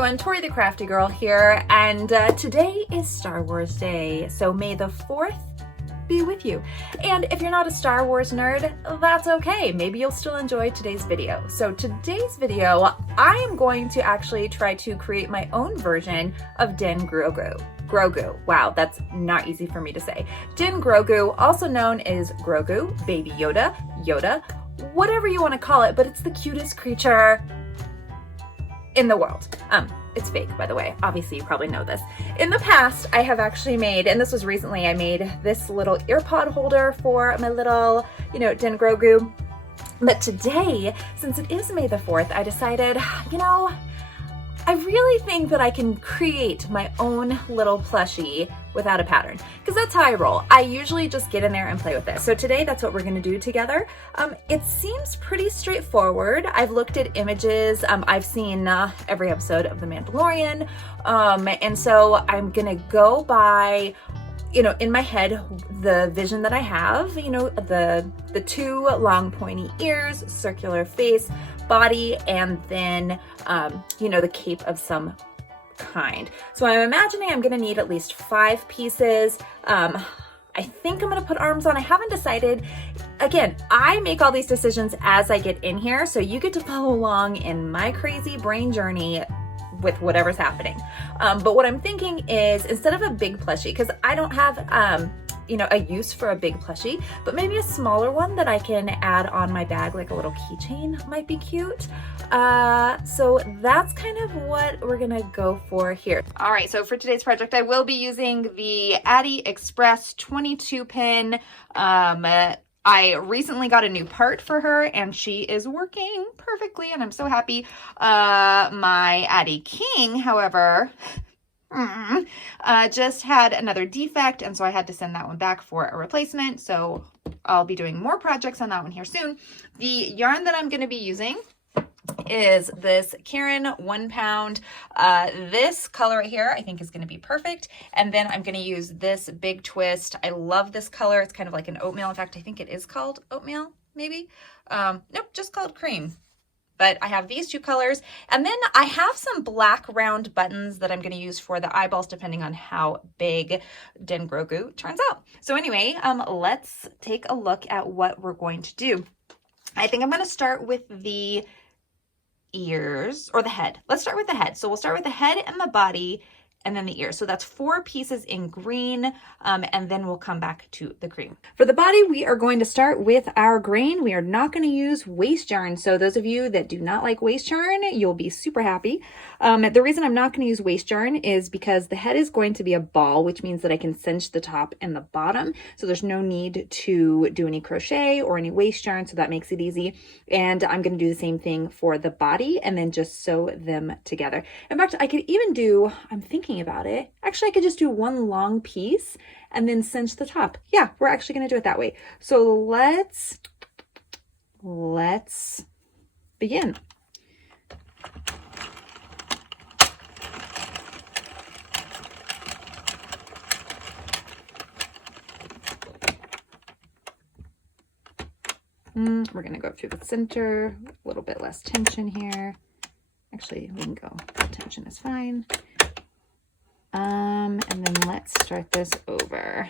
everyone, Tori the Crafty Girl here, and today is Star Wars Day, so may the 4th be with you. And if you're not a Star Wars nerd, that's okay. Maybe you'll still enjoy today's video. So today's video, I am going to actually try to create my own version of Din Grogu. Grogu. Wow, that's not easy for me to say. Din Grogu, also known as Grogu, Baby Yoda, Yoda, whatever you want to call it, but it's the cutest creature in the world. It's fake, by the way. Obviously, you probably know this. In the past, I have actually made, and this was recently, I made this little earpod holder for my little, Din Grogu. But today, since it is May the 4th, I decided, I really think that I can create my own little plushie without a pattern, because that's how I roll. I usually just get in there and play with it. So today, that's what we're gonna do together. It seems pretty straightforward. I've looked at images. I've seen every episode of The Mandalorian. And so I'm gonna go by, in my head, the vision that I have, the two long pointy ears, circular face, body, and then, the cape of some kind. So I'm imagining I'm gonna need at least 5 pieces. I think I'm gonna put arms on. I haven't decided. Again, I make all these decisions as I get in here, so you get to follow along in my crazy brain journey with whatever's happening. But what I'm thinking is, instead of a big plushie, because I don't have, a use for a big plushie, but maybe a smaller one that I can add on my bag, like a little keychain might be cute. So that's kind of what we're gonna go for here. All right, so for today's project, I will be using the Addy Express 22 pin. I recently got a new part for her and she is working perfectly and I'm so happy. My Addy King, however, just had another defect, and so I had to send that one back for a replacement. So I'll be doing more projects on that one here soon. The yarn that I'm going to be using is this Karen 1 pound. This color right here I think is going to be perfect. And then I'm going to use this big twist. I love this color. It's kind of like an oatmeal. In fact, I think it is called oatmeal, maybe. Nope, just called cream. But I have these 2 colors. And then I have some black round buttons that I'm going to use for the eyeballs, depending on how big Din Grogu turns out. So anyway, let's take a look at what we're going to do. I think I'm going to start with the ears, or the head. Let's start with the head. So we'll start with the head and the body, and then the ears. So that's 4 pieces in green, and then we'll come back to the cream. For the body, we are going to start with our grain. We are not going to use waste yarn. So those of you that do not like waste yarn, you'll be super happy. The reason I'm not going to use waste yarn is because the head is going to be a ball, which means that I can cinch the top and the bottom. So there's no need to do any crochet or any waste yarn. So that makes it easy. And I'm going to do the same thing for the body and then just sew them together. In fact, I could even do, I'm thinking about it. Actually, I could just do one long piece and then cinch the top. Yeah, we're actually going to do it that way. So let's begin. We're going to go through the center, a little bit less tension here. Actually, we can go, tension is fine. And then let's start this over.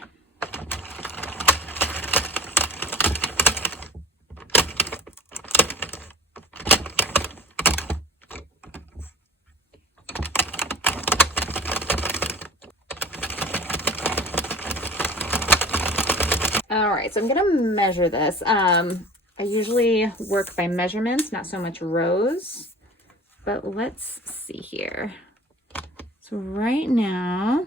All right, so I'm gonna measure this. I usually work by measurements, not so much rows, but let's see here. So right now,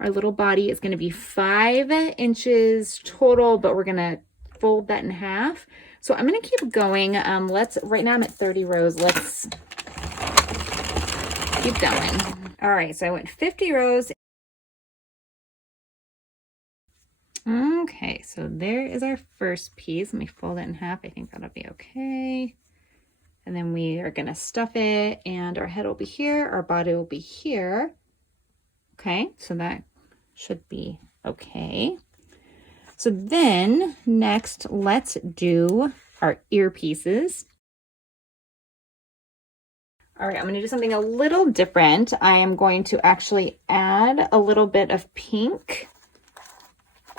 our little body is going to be 5 inches total, but we're going to fold that in half. So I'm going to keep going. Right now I'm at 30 rows. Let's keep going. All right, so I went 50 rows. Okay, so there is our first piece. Let me fold it in half. I think that'll be okay. And then we are going to stuff it, and our head will be here, our body will be here. Okay, so that should be okay. So then next, let's do our earpieces. All right, I'm gonna do something a little different. I am going to actually add a little bit of pink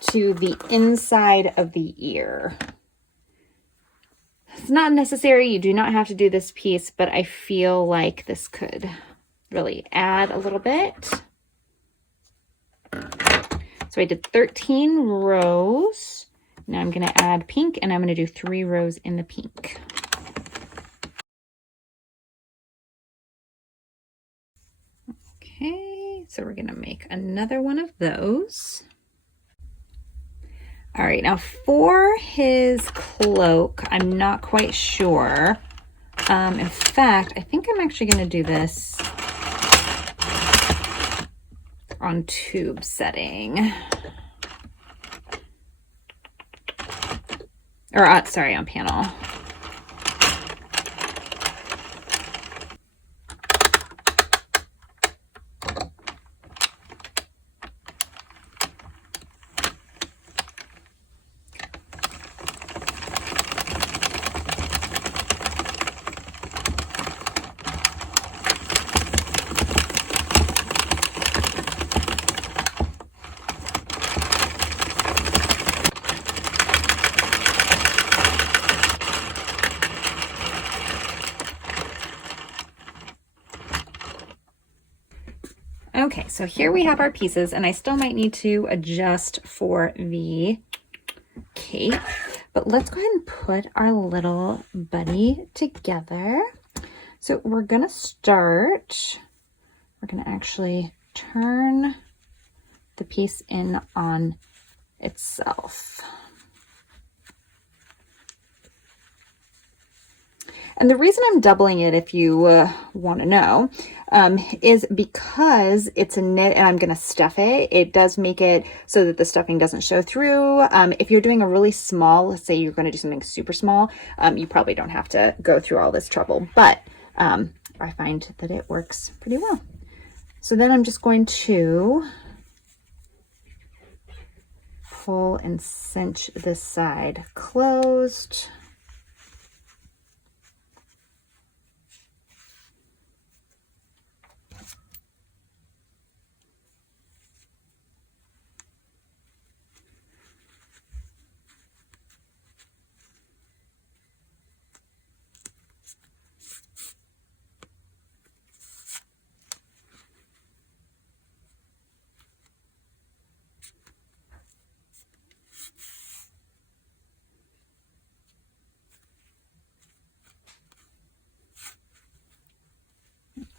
to the inside of the ear. It's not necessary, you do not have to do this piece, but I feel like this could really add a little bit. So I did 13 rows. Now I'm gonna add pink, and I'm gonna do 3 rows in the pink. Okay, so we're gonna make another one of those. All right, now for his cloak, I'm not quite sure. In fact, I think I'm actually gonna do this on tube setting. Or, sorry, on panel. Okay, so here we have our pieces, and I still might need to adjust for the cape, but let's go ahead and put our little buddy together. So we're gonna start, we're gonna actually turn the piece in on itself. And the reason I'm doubling it, if you want to know, is because it's a knit and I'm going to stuff it. It does make it so that the stuffing doesn't show through. If you're doing a really small, let's say you're going to do something super small, you probably don't have to go through all this trouble, but I find that it works pretty well. So then I'm just going to pull and cinch this side closed.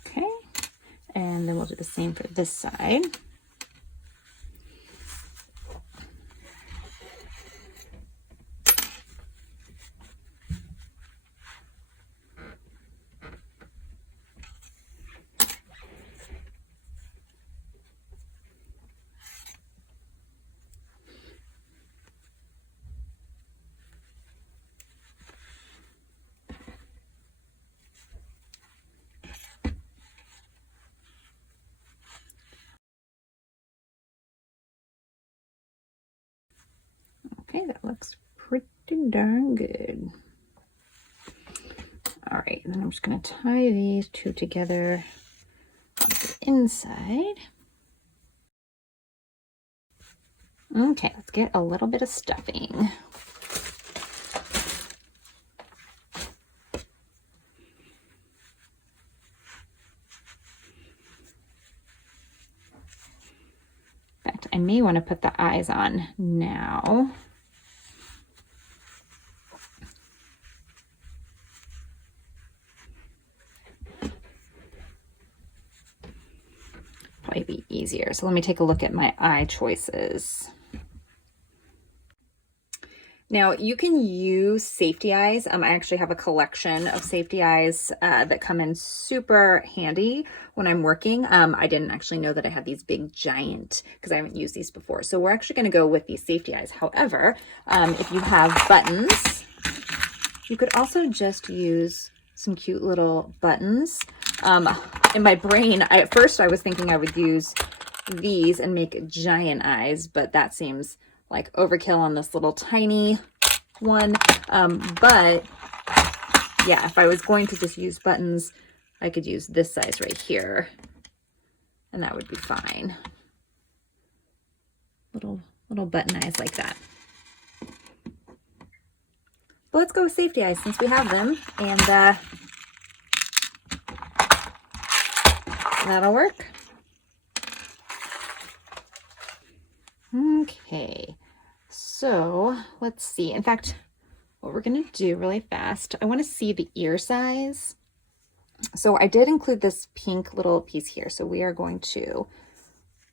Okay, and then we'll do the same for this side. Okay, that looks pretty darn good. All right, and then I'm just going to tie these two together on the inside. Okay, let's get a little bit of stuffing. In fact, I may want to put the eyes on now. Probably be easier. So let me take a look at my eye choices. Now you can use safety eyes. I actually have a collection of safety eyes that come in super handy when I'm working. I didn't actually know that I had these big giant, because I haven't used these before. So we're actually going to go with these safety eyes. However, if you have buttons, you could also just use some cute little buttons. In my brain, at first I was thinking I would use these and make giant eyes, but that seems like overkill on this little tiny one. But yeah, if I was going to just use buttons, I could use this size right here, and that would be fine. Little button eyes like that. But let's go with safety eyes since we have them, and that'll work. Okay, so let's see. In fact, what we're gonna do really fast, I wanna see the ear size. So I did include this pink little piece here. So we are going to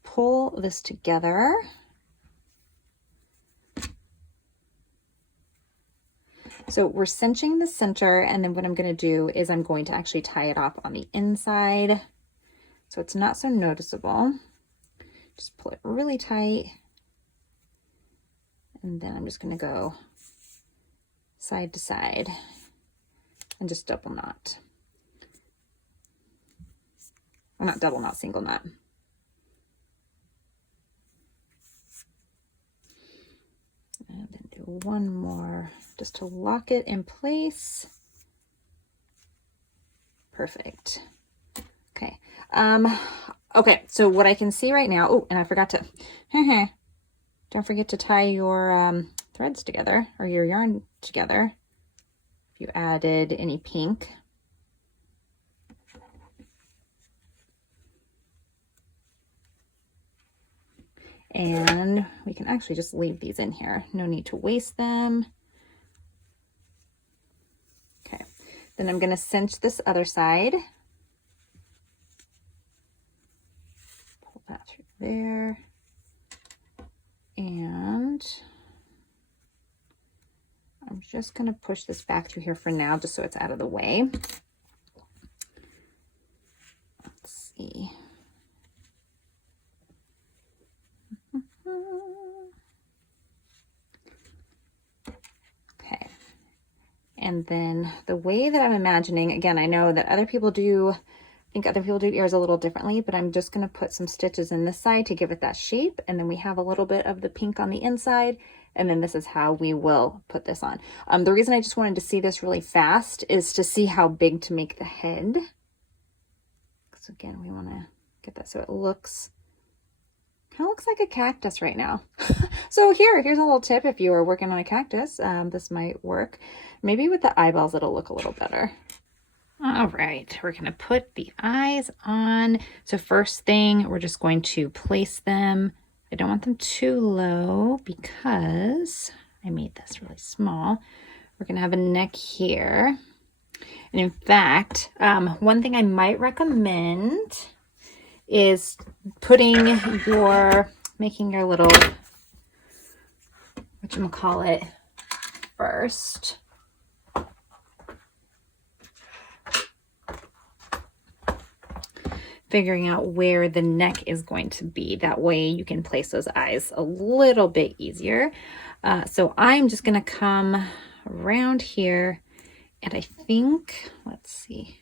pull this together. So we're cinching the center, and then what I'm going to do is I'm going to actually tie it off on the inside so it's not so noticeable. Just pull it really tight, and then I'm just going to go side to side and just double knot. Or not double knot, single knot. And then do one more just to lock it in place. Perfect. Okay. Okay, so what I can see right now, oh, and I forgot to, don't forget to tie your threads together, or your yarn together, if you added any pink. And we can actually just leave these in here. No need to waste them. Okay, then I'm gonna cinch this other side. Pull that through there. And I'm just gonna push this back through here for now, just so it's out of the way. Let's see. Okay, and then the way that I'm imagining, again, I know that other people do, I think other people do ears a little differently, but I'm just going to put some stitches in this side to give it that shape, and then we have a little bit of the pink on the inside, and then this is how we will put this on. The reason I just wanted to see this really fast is to see how big to make the head. So again, we want to get that so it looks kind of looks like a cactus right now. So here's a little tip. If you are working on a cactus, this might work. Maybe with the eyeballs, it'll look a little better. All right, we're gonna put the eyes on. So first thing, we're just going to place them. I don't want them too low because I made this really small. We're gonna have a neck here. And in fact, one thing I might recommend is making your little, whatchamacallit, first. Figuring out where the neck is going to be. That way you can place those eyes a little bit easier. So I'm just gonna come around here, and I think, let's see,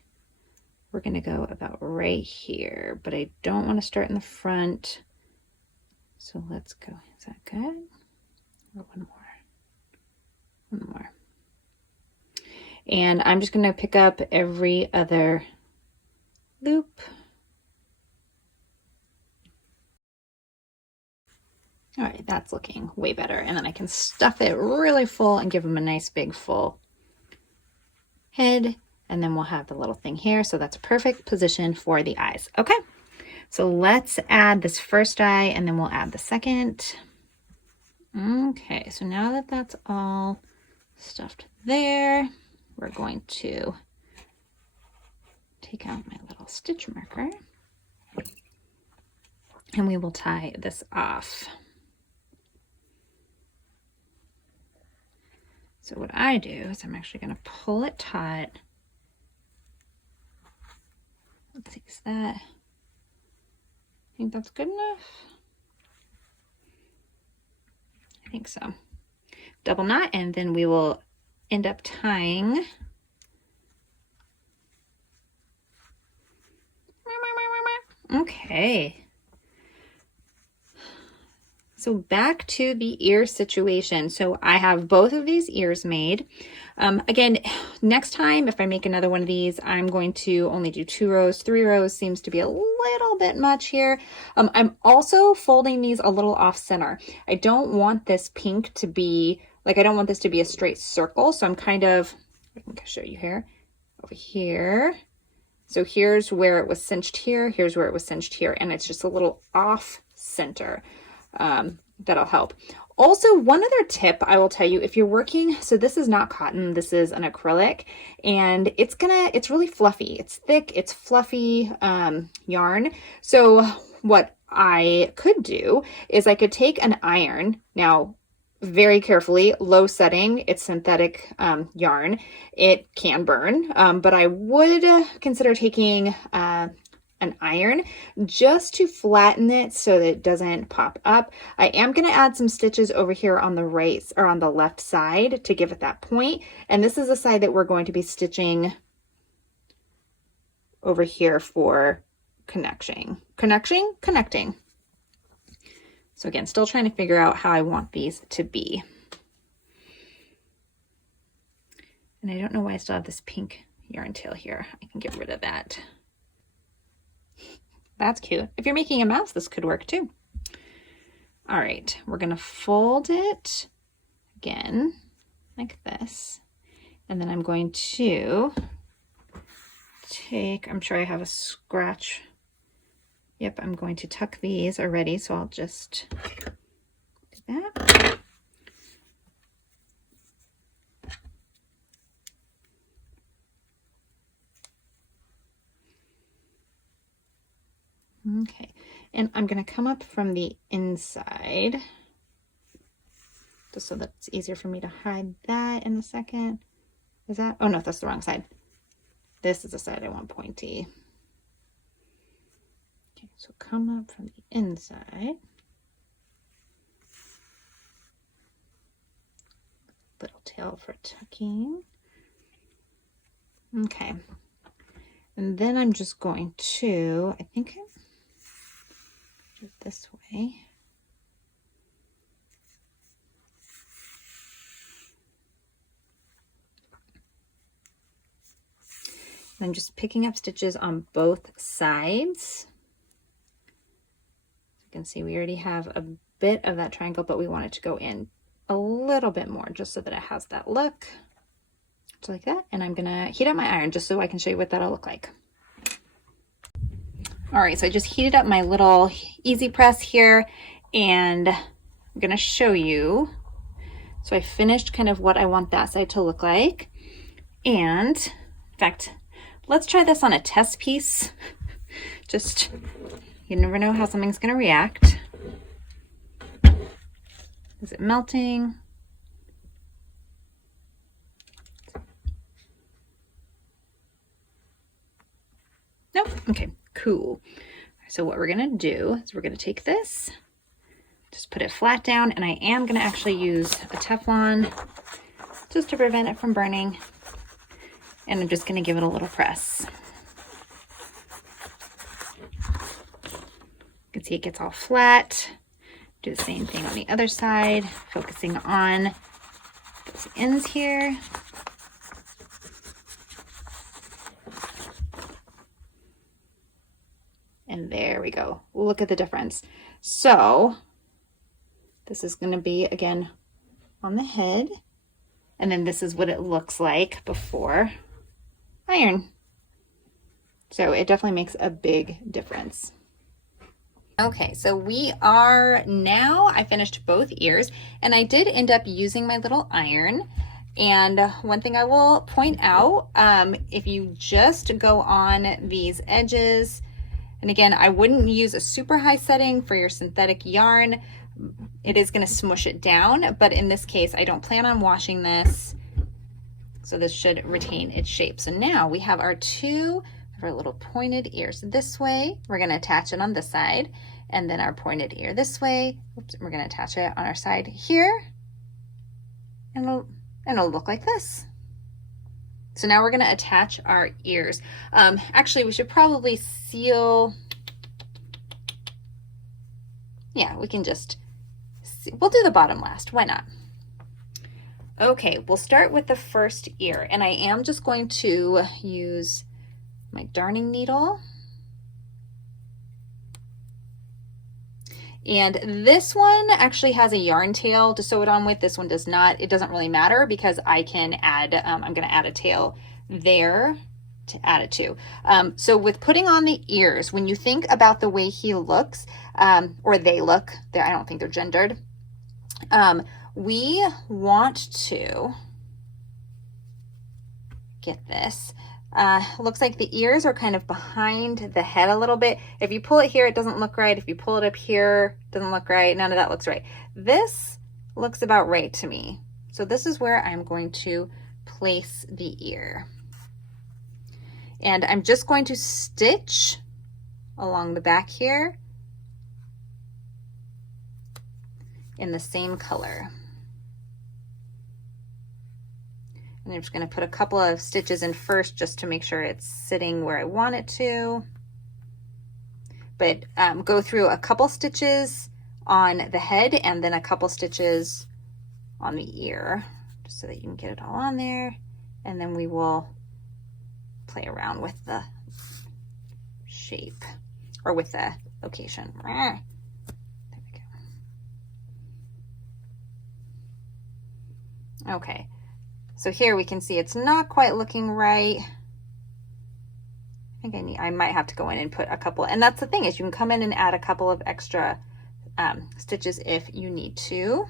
we're gonna go about right here, but I don't want to start in the front. So let's go, is that good? Or one more. And I'm just gonna pick up every other loop. All right, that's looking way better. And then I can stuff it really full and give them a nice big full head. And then we'll have the little thing here. So that's a perfect position for the eyes. Okay, so let's add this first eye, and then we'll add the second. Okay, so now that that's all stuffed there, we're going to take out my little stitch marker, and we will tie this off. So what I do is I'm actually going to pull it taut. Let's see, is that, I think that's good enough. I think so. Double knot, and then we will end up tying okay. So back to the ear situation. So I have both of these ears made. Again, next time, if I make another one of these, I'm going to only do 2 rows. 3 rows seems to be a little bit much here. I'm also folding these a little off center. I don't want this pink to be, like, I don't want this to be a straight circle. So I'm kind of, I can show you here, over here. So here's where it was cinched here. Here's where it was cinched here. And it's just a little off center. That'll help. Also, one other tip I will tell you, if you're working, so this is not cotton, this is an acrylic, and it's really fluffy. It's thick, it's fluffy yarn. So what I could do is I could take an iron, now very carefully, low setting, it's synthetic yarn. It can burn, but I would consider taking an iron just to flatten it so that it doesn't pop up. I am going to add some stitches over here on the right or on the left side to give it that point. And this is the side that we're going to be stitching over here for connecting. So again, still trying to figure out how I want these to be. And I don't know why I still have this pink yarn tail here. I can get rid of that. That's cute. If you're making a mouse, this could work too. All right, we're gonna fold it again like this. And then I'm going to take, I'm sure I have a scratch. Yep, I'm going to tuck these already, so I'll just do that. Okay, and I'm going to come up from the inside just so that it's easier for me to hide that in a second. Is that? Oh no, that's the wrong side. This is the side I want pointy. Okay, so come up from the inside. Little tail for tucking. Okay, and then I'm just going to, I think, do it this way. I'm just picking up stitches on both sides. You can see we already have a bit of that triangle, but we want it to go in a little bit more just so that it has that look. Just like that. And I'm gonna heat up my iron just so I can show you what that'll look like. All right, so I just heated up my little easy press here and I'm gonna show you. So I finished kind of what I want that side to look like. And in fact, let's try this on a test piece. Just, you never know how something's gonna react. Is it melting? Nope, okay, cool. So what we're gonna do is we're gonna take this, just put it flat down, and I am gonna actually use a Teflon just to prevent it from burning. And I'm just gonna give it a little press. You can see it gets all flat. Do the same thing on the other side, focusing on those ends here. And there we go. Look at the difference. So this is gonna be, again, on the head. And then this is what it looks like before iron. So it definitely makes a big difference. Okay, so we are now, I finished both ears and I did end up using my little iron. And one thing I will point out, if you just go on these edges, and again, I wouldn't use a super high setting for your synthetic yarn. It is going to smush it down, but in this case, I don't plan on washing this. So this should retain its shape. So now we have our two of our little pointed ears this way. We're going to attach it on this side, and then our pointed ear this way. Oops, we're going to attach it on our side here, and it'll look like this. So now we're going to attach our ears. Actually, we should probably seal. Yeah, we can just see. We'll do the bottom last. Why not? Okay, we'll start with the first ear, and I am just going to use my darning needle. And this one actually has a yarn tail to sew it on with. This one does not. It doesn't really matter because I can add, I'm going to add a tail there to add it to. So with putting on the ears, when you think about the way he looks, or they look, I don't think they're gendered, we want to get this. Looks like the ears are kind of behind the head a little bit. If you pull it here, it doesn't look right. If you pull it up here, it doesn't look right. None of that looks right. This looks about right to me. So this is where I'm going to place the ear. And I'm just going to stitch along the back here in the same color. And I'm just going to put a couple of stitches in first just to make sure it's sitting where I want it to. But go through a couple stitches on the head and then a couple stitches on the ear, just so that you can get it all on there. And then we will play around with the shape, or with the location. There we go. Okay. So here we can see it's not quite looking right. I think I might have to go in and put a couple, and that's the thing, is you can come in and add a couple of extra stitches if you need to.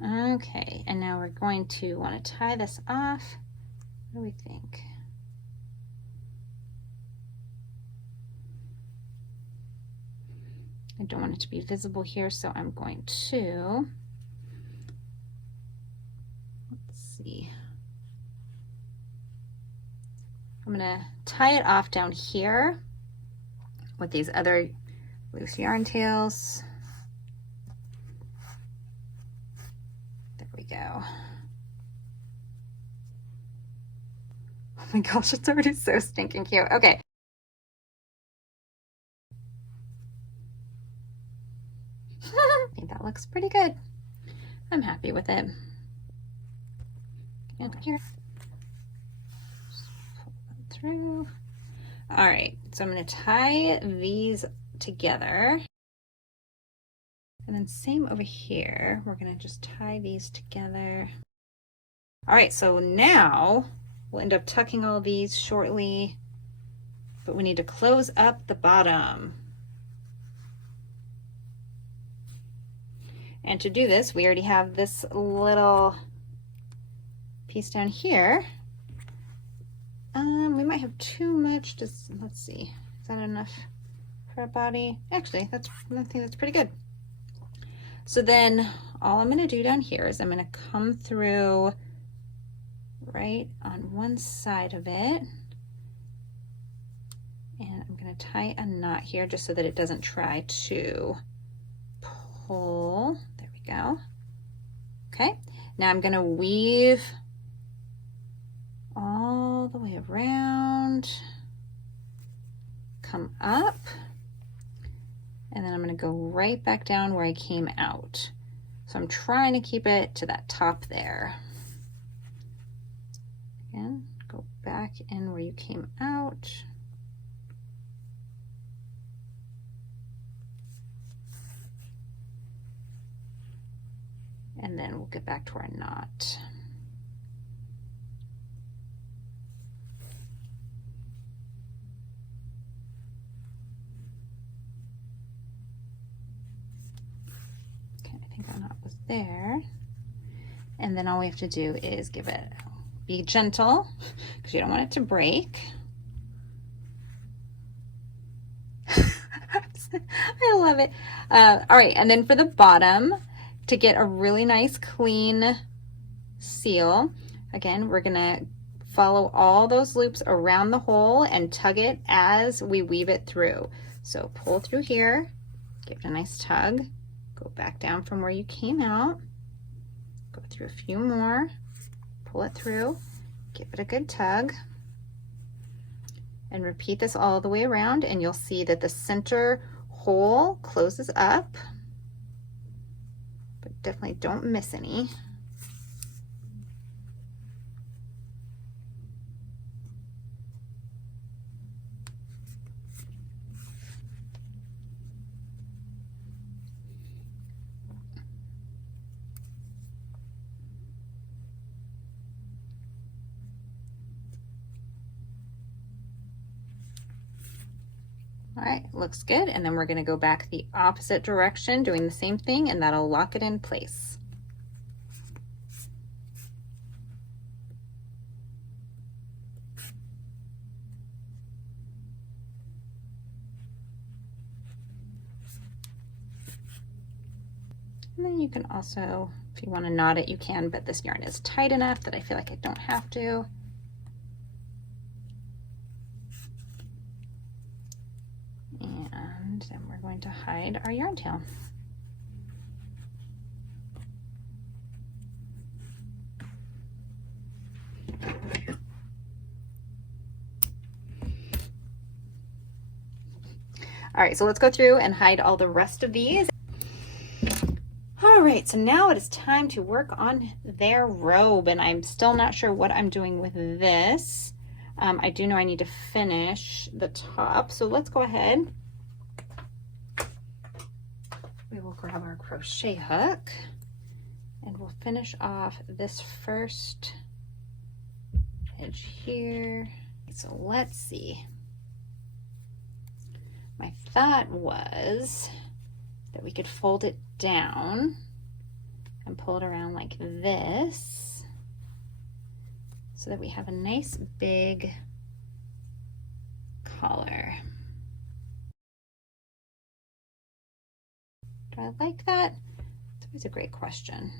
Okay, and now we're going to want to tie this off. What do we think? I don't want it to be visible here, so I'm going to, I'm gonna tie it off down here with these other loose yarn tails. There we go. Oh my gosh, it's already so stinking cute. Okay. I think that looks pretty good. I'm happy with it. And here. Just pull that through. All right, so I'm going to tie these together. And then same over here. We're going to just tie these together. All right, so now we'll end up tucking all these shortly, but we need to close up the bottom. And to do this, we already have this little piece down here. We might have too much. Just let's see. Is that enough for our body? Actually, I think that's pretty good. So then all I'm going to do down here is I'm going to come through right on one side of it, and I'm going to tie a knot here just so that it doesn't try to pull. There we go. Okay, now I'm going to weave all the way around, come up, and then I'm going to go right back down where I came out. So I'm trying to keep it to that top there. Again, go back in where you came out. And then we'll get back to our knot. Okay, I think our knot was there. And then all we have to do is be gentle, because you don't want it to break. I love it. All right, and then for the bottom, to get a really nice clean seal, again, we're gonna follow all those loops around the hole and tug it as we weave it through. So pull through here, give it a nice tug, go back down from where you came out, go through a few more, pull it through, give it a good tug, and repeat this all the way around, and you'll see that the center hole closes up. definitely don't miss any. All right, looks good. And then we're going to go back the opposite direction, doing the same thing, and that'll lock it in place. And then you can also, if you want to knot it, you can, but this yarn is tight enough that I feel like I don't have to. And then we're going to hide our yarn tail. All right, so let's go through and hide all the rest of these. All right, so now it is time to work on their robe, and I'm still not sure what I'm doing with this. I do know I need to finish the top, so let's go ahead. We will grab our crochet hook and we'll finish off this first edge here. So let's see. My thought was that we could fold it down and pull it around like this so that we have a nice big collar. Do I like that? It's always a great question.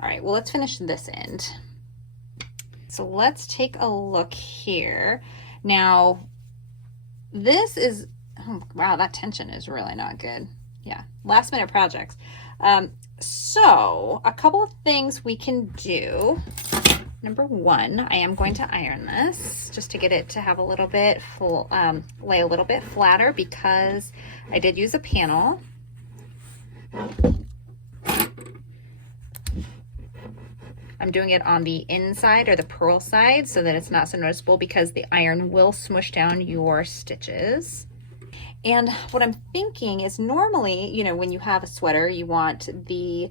All right, well, let's finish this end. So let's take a look here. Now, this is, oh, wow, that tension is really not good. Yeah, last minute projects. So a couple of things we can do. Number one, I am going to iron this just to get it to have a little bit full, lay a little bit flatter because I did use a panel. I'm doing it on the inside or the purl side so that it's not so noticeable because the iron will smush down your stitches. And what I'm thinking is normally, you know, when you have a sweater, you want the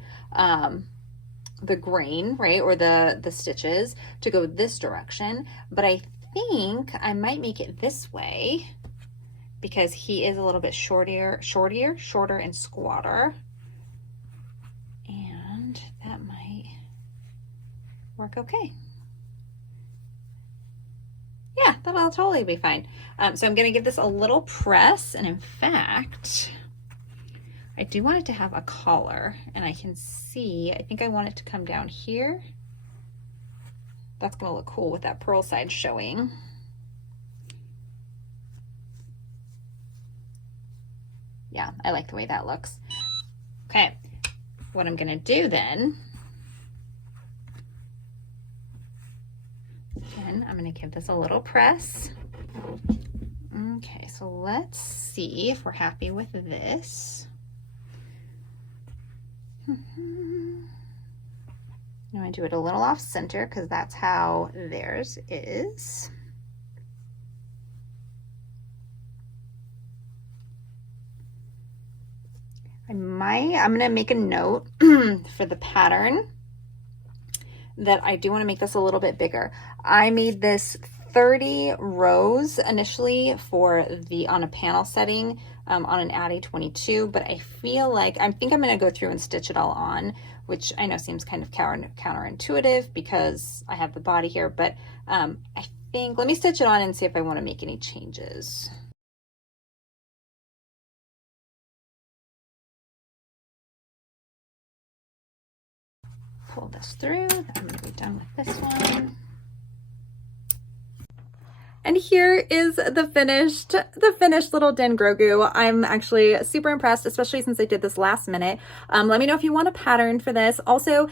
grain, right, or the stitches to go this direction, but I think I might make it this way because he is a little bit shorter and squatter, and that might work okay. Yeah, that'll totally be fine. So I'm going to give this a little press, and in fact, I do want it to have a collar, and I can see, I think I want it to come down here. That's going to look cool with that purl side showing. Yeah, I like the way that looks. Okay, what I'm going to do then, again, I'm going to give this a little press. Okay, so let's see if we're happy with this. I'm going to do it a little off center because that's how theirs is. I'm going to make a note for the pattern that I do want to make this a little bit bigger. I made this 30 rows initially for on a panel setting on an Addy 22, but I feel like, I think I'm going to go through and stitch it all on, which I know seems kind of counterintuitive because I have the body here, but I think, let me stitch it on and see if I want to make any changes. Pull this through, I'm going to be done with this one. And here is the finished little Din Grogu. I'm actually super impressed, especially since I did this last minute. Let me know if you want a pattern for this. Also,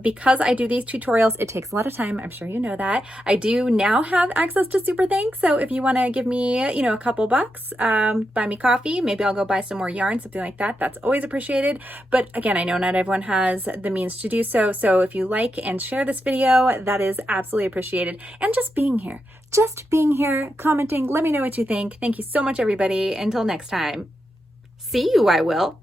because I do these tutorials, it takes a lot of time. I'm sure you know that. I do now have access to Super Thanks. So if you want to give me, you know, a couple bucks, buy me coffee, maybe I'll go buy some more yarn, something like that. That's always appreciated. But again, I know not everyone has the means to do so. So if you like and share this video, that is absolutely appreciated. And just being here, commenting, let me know what you think. Thank you so much, everybody. Until next time. See you, I will.